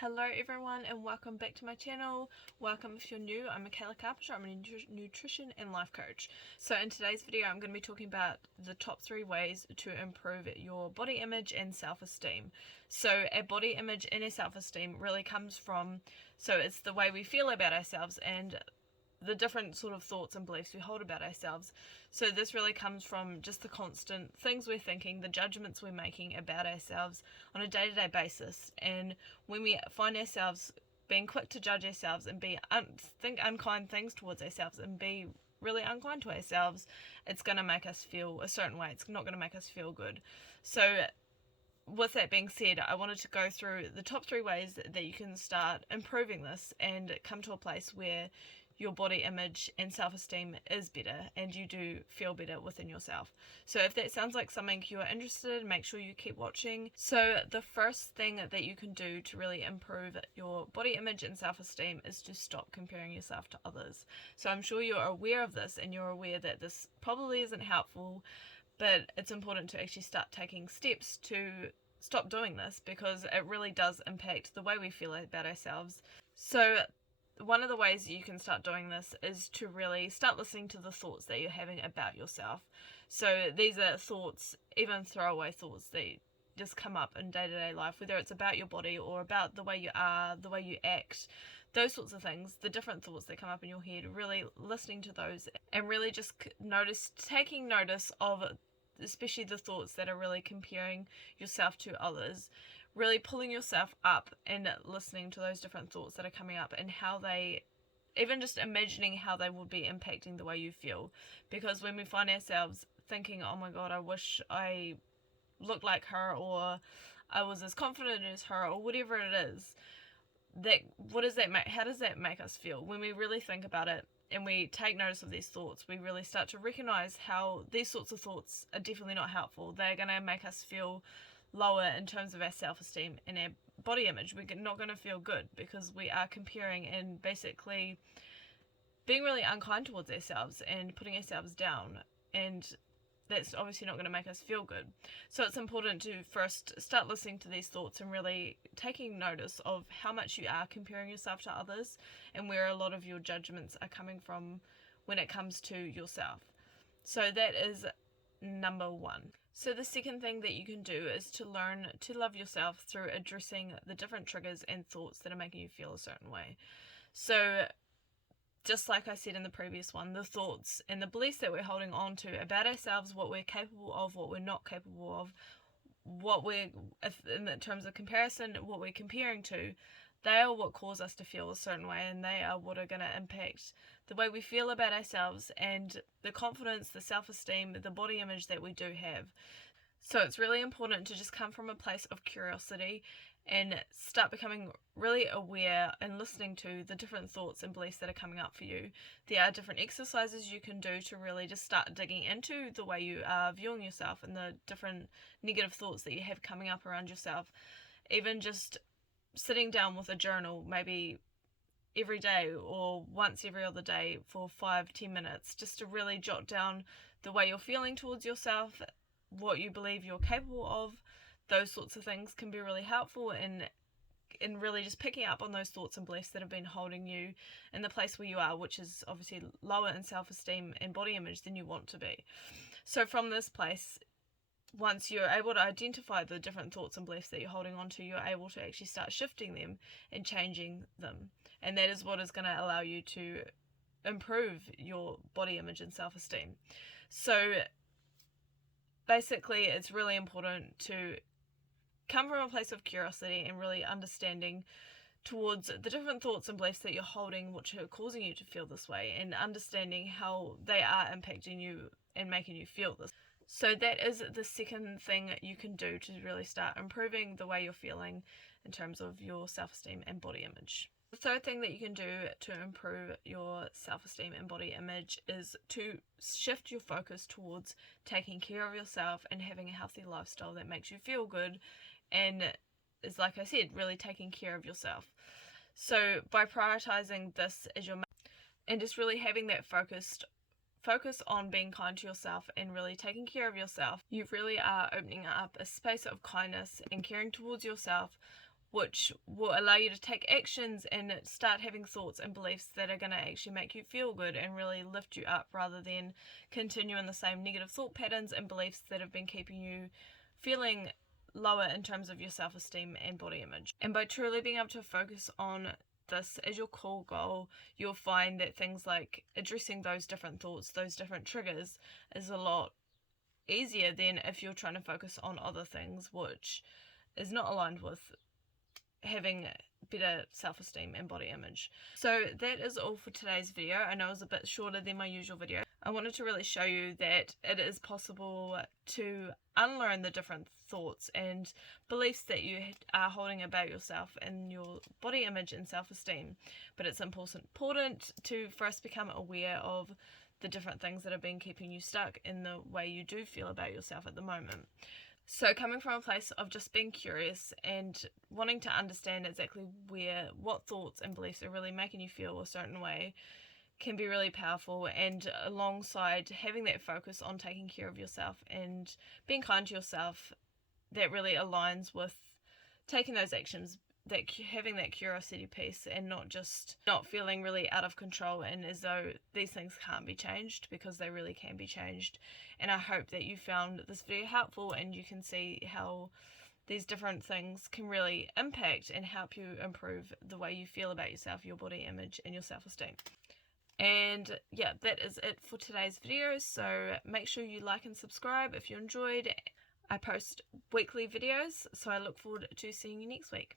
Hello everyone and welcome back to my channel. Welcome if you're new. I'm Michaela Carpenter. I'm a nutrition and life coach. So in today's video I'm going to be talking about the top 3 ways to improve your body image and self-esteem. So our body image and our self-esteem really comes from, it's the way we feel about ourselves and the different sort of thoughts and beliefs we hold about ourselves. So this really comes from just the constant things we're thinking, the judgments we're making about ourselves on a day-to-day basis. And when we find ourselves being quick to judge ourselves and think unkind things towards ourselves and be really unkind to ourselves, it's going to make us feel a certain way. It's not going to make us feel good. So with that being said, I wanted to go through the top 3 ways that you can start improving this and come to a place where your body image and self-esteem is better and you do feel better within yourself. So if that sounds like something you are interested in, make sure you keep watching. So the first thing that you can do to really improve your body image and self-esteem is to stop comparing yourself to others. So I'm sure you're aware of this and you're aware that this probably isn't helpful, but it's important to actually start taking steps to stop doing this because it really does impact the way we feel about ourselves. So one of the ways you can start doing this is to really start listening to the thoughts that you're having about yourself. So these are thoughts, even throwaway thoughts that just come up in day-to-day life, whether it's about your body or about the way you are, the way you act, those sorts of things, the different thoughts that come up in your head, really listening to those and really just taking notice of especially the thoughts that are really comparing yourself to others, really pulling yourself up and listening to those different thoughts that are coming up and how they, even just imagining how they would be impacting the way you feel. Because when we find ourselves thinking, oh my god, I wish I looked like her, or I was as confident as her, or whatever it is, how does that make us feel? When we really think about it and we take notice of these thoughts, we really start to recognize how these sorts of thoughts are definitely not helpful. They're going to make us feel lower in terms of our self-esteem and our body image. We're not going to feel good because we are comparing and basically being really unkind towards ourselves and putting ourselves down, and that's obviously not going to make us feel good. So it's important to first start listening to these thoughts and really taking notice of how much you are comparing yourself to others and where a lot of your judgments are coming from when it comes to yourself. So that is number 1. So the second thing that you can do is to learn to love yourself through addressing the different triggers and thoughts that are making you feel a certain way. So just like I said in the previous one, the thoughts and the beliefs that we're holding on to about ourselves, what we're capable of, what we're not capable of, in terms of comparison, what we're comparing to, they are what cause us to feel a certain way, and they are what are going to impact the way we feel about ourselves and the confidence, the self-esteem, the body image that we do have. So it's really important to just come from a place of curiosity and start becoming really aware and listening to the different thoughts and beliefs that are coming up for you. There are different exercises you can do to really just start digging into the way you are viewing yourself and the different negative thoughts that you have coming up around yourself. Even just sitting down with a journal, maybe every day or once every other day for 5-10 minutes, just to really jot down the way you're feeling towards yourself, what you believe you're capable of. Those sorts of things can be really helpful in really just picking up on those thoughts and beliefs that have been holding you in the place where you are, which is obviously lower in self-esteem and body image than you want to be. So from this place, once you're able to identify the different thoughts and beliefs that you're holding on to, you're able to actually start shifting them and changing them. And that is what is going to allow you to improve your body image and self-esteem. So basically, it's really important to come from a place of curiosity and really understanding towards the different thoughts and beliefs that you're holding which are causing you to feel this way, and understanding how they are impacting you and making you feel this. So that is the second thing you can do to really start improving the way you're feeling in terms of your self-esteem and body image. The third thing that you can do to improve your self-esteem and body image is to shift your focus towards taking care of yourself and having a healthy lifestyle that makes you feel good, and is, like I said, really taking care of yourself. So by prioritizing this as your and just really having that focus on being kind to yourself and really taking care of yourself, you really are opening up a space of kindness and caring towards yourself which will allow you to take actions and start having thoughts and beliefs that are going to actually make you feel good and really lift you up, rather than continue in the same negative thought patterns and beliefs that have been keeping you feeling lower in terms of your self-esteem and body image. And by truly being able to focus on this as your core goal, you'll find that things like addressing those different thoughts, those different triggers, is a lot easier than if you're trying to focus on other things, which is not aligned with having better self-esteem and body image. So that is all for today's video. I know it was a bit shorter than my usual video. I wanted to really show you that it is possible to unlearn the different thoughts and beliefs that you are holding about yourself and your body image and self-esteem. But it's important for us to become aware of the different things that have been keeping you stuck in the way you do feel about yourself at the moment. So coming from a place of just being curious and wanting to understand exactly what thoughts and beliefs are really making you feel a certain way can be really powerful, and alongside having that focus on taking care of yourself and being kind to yourself, that really aligns with taking those actions, that having that curiosity piece, and not feeling really out of control and as though these things can't be changed, because they really can be changed. And I hope that you found this video helpful and you can see how these different things can really impact and help you improve the way you feel about yourself, your body image, and your self-esteem. And yeah, that is it for today's video. So make sure you like and subscribe if you enjoyed. I post weekly videos, so I look forward to seeing you next week.